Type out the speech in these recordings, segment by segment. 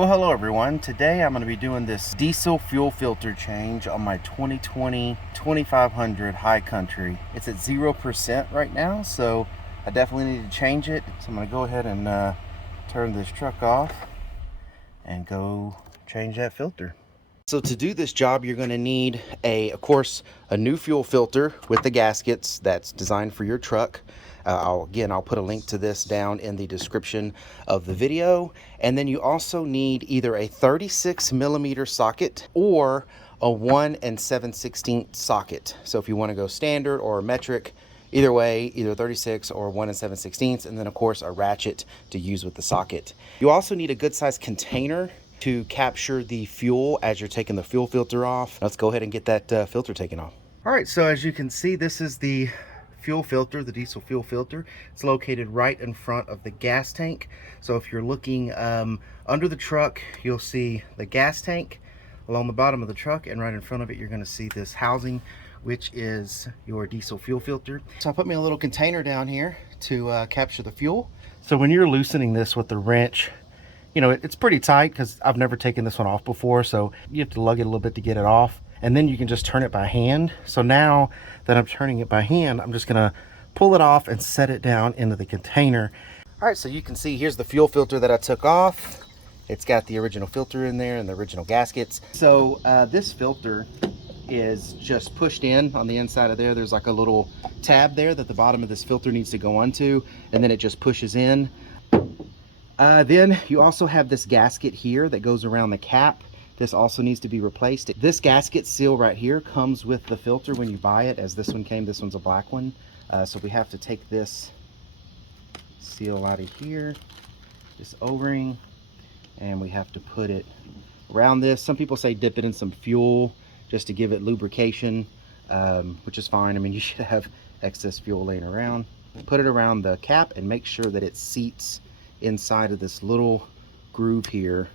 Well, hello everyone. Today I'm going to be doing this diesel fuel filter change on my 2020 2500 High Country. It's at 0% right now, so I definitely need to change it. So I'm going to go ahead and turn this truck off and go change that filter. So to do this job, you're going to need of course, a new fuel filter with the gaskets that's designed for your truck. I'll put a link to this down in the description of the video. And then you also need either a 36mm socket or a 1 7/16 socket. So if you want to go standard or metric, either way, either 36 or 1 7/16, and then of course a ratchet to use with the socket. You also need a good sized container to capture the fuel as you're taking the fuel filter off. Let's go ahead and get that filter taken off. All right, so as you can see, this is the fuel filter, the diesel fuel filter. It's located right in front of the gas tank. So if you're looking under the truck, you'll see the gas tank along the bottom of the truck, and right in front of it you're going to see this housing, which is your diesel fuel filter. So I put me a little container down here to capture the fuel. So when you're loosening this with the wrench, you know, it's pretty tight because I've never taken this one off before, so you have to lug it a little bit to get it off, and then you can just turn it by hand. So now that I'm turning it by hand, I'm just gonna pull it off and set it down into the container. All right, so you can see here's the fuel filter that I took off. It's got the original filter in there and the original gaskets. So this filter is just pushed in on the inside of there. There's like a little tab there that the bottom of this filter needs to go onto, and then it just pushes in. Then you also have this gasket here that goes around the cap. This also needs to be replaced. This gasket seal right here comes with the filter when you buy it, as this one came. This one's a black one. So we have to take this seal out of here, this O-ring, and we have to put it around this. Some people say dip it in some fuel just to give it lubrication, which is fine. I mean, you should have excess fuel laying around. Put it around the cap and make sure that it seats inside of this little groove here.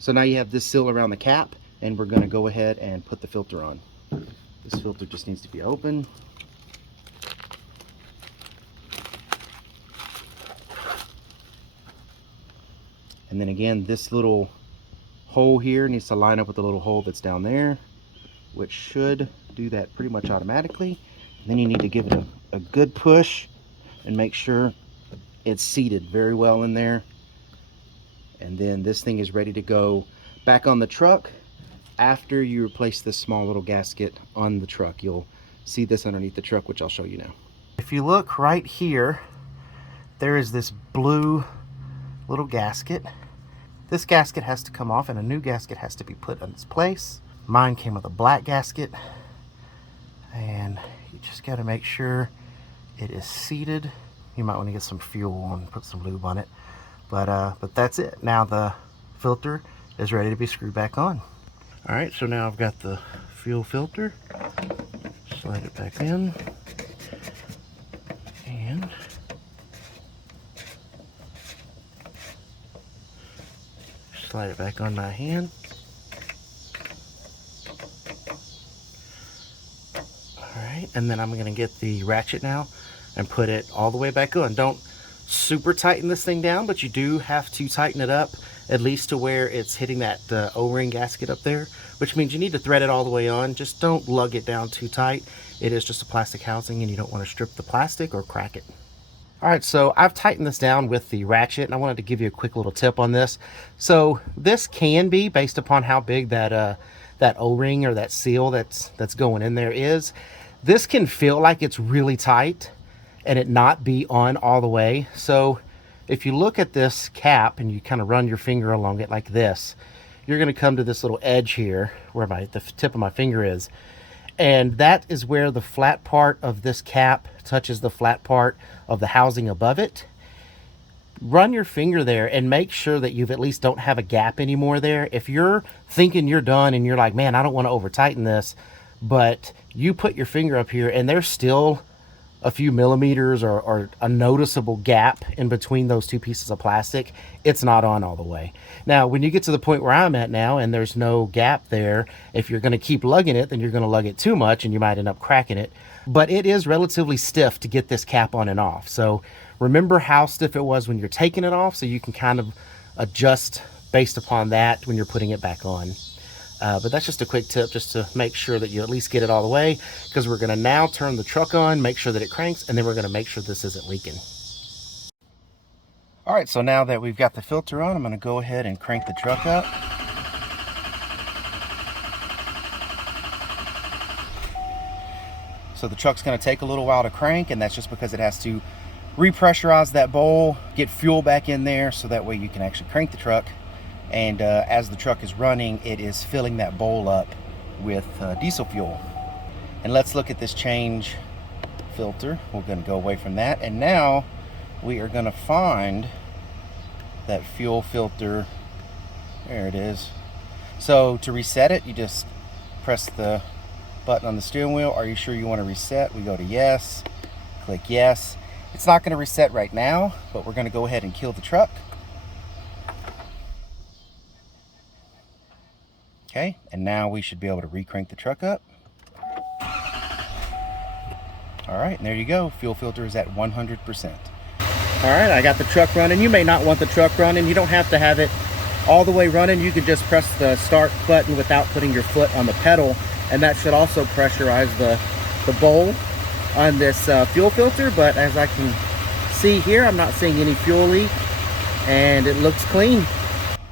So now you have this seal around the cap, and we're going to go ahead and put the filter on. This filter just needs to be open. And then again, this little hole here needs to line up with the little hole that's down there, which should do that pretty much automatically. And then you need to give it a good push and make sure it's seated very well in there. And then this thing is ready to go back on the truck. After you replace this small little gasket on the truck, you'll see this underneath the truck, which I'll show you now. If you look right here, there is this blue little gasket. This gasket has to come off and a new gasket has to be put in its place. Mine came with a black gasket, and you just got to make sure it is seated. You might want to get some fuel and put some lube on it, but that's it. Now the filter is ready to be screwed back on. All right, so now I've got the fuel filter. Slide it back in, and slide it back on my hand. All right, and then I'm going to get the ratchet now and put it all the way back on. Don't super tighten this thing down, but you do have to tighten it up at least to where it's hitting that O-ring gasket up there, which means you need to thread it all the way on. Just don't lug it down too tight. It is just a plastic housing, and you don't want to strip the plastic or crack it. All right, so I've tightened this down with the ratchet, and I wanted to give you a quick little tip on this. So this can be based upon how big that O-ring or that seal that's going in there is. This can feel like it's really tight and it not be on all the way. So if you look at this cap and you kind of run your finger along it like this, you're going to come to this little edge here where the tip of my finger is, and that is where the flat part of this cap touches the flat part of the housing above it. Run your finger there and make sure that you've at least don't have a gap anymore there. If you're thinking you're done and you're like, man, I don't want to over tighten this, but you put your finger up here and there's still a few millimeters or a noticeable gap in between those two pieces of plastic, it's not on all the way. Now, when you get to the point where I'm at now and there's no gap there, if you're going to keep lugging it, then you're going to lug it too much and you might end up cracking it. But it is relatively stiff to get this cap on and off. So remember how stiff it was when you're taking it off, so you can kind of adjust based upon that when you're putting it back on. But that's just a quick tip just to make sure that you at least get it all the way, because we're going to now turn the truck on, make sure that it cranks, and then we're going to make sure this isn't leaking. All right, so now that we've got the filter on, I'm going to go ahead and crank the truck up. So the truck's going to take a little while to crank, and that's just because it has to repressurize that bowl, get fuel back in there, so that way you can actually crank the truck. And as the truck is running, it is filling that bowl up with diesel fuel. And let's look at this change filter. We're going to go away from that, and now we are going to find that fuel filter. There it is. So to reset it, you just press the button on the steering wheel. Are you sure you want to reset? We go to yes, click yes. It's not going to reset right now, but we're going to go ahead and kill the truck. Okay, and now we should be able to re-crank the truck up. All right, and there you go. Fuel filter is at 100%. All right, I got the truck running. You may not want the truck running. You don't have to have it all the way running. You can just press the start button without putting your foot on the pedal, and that should also pressurize the bowl on this fuel filter. But as I can see here, I'm not seeing any fuel leak, and it looks clean.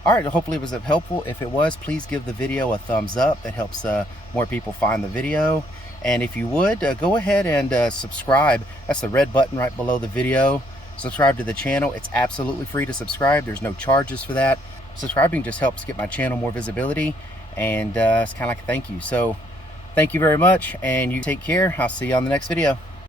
All right, hopefully it was helpful. If it was, please give the video a thumbs up. That helps more people find the video. And if you would, go ahead and subscribe. That's the red button right below the video. Subscribe to the channel. It's absolutely free to subscribe. There's no charges for that. Subscribing just helps get my channel more visibility, and it's kind of like a thank you. So thank you very much, and you take care. I'll see you on the next video.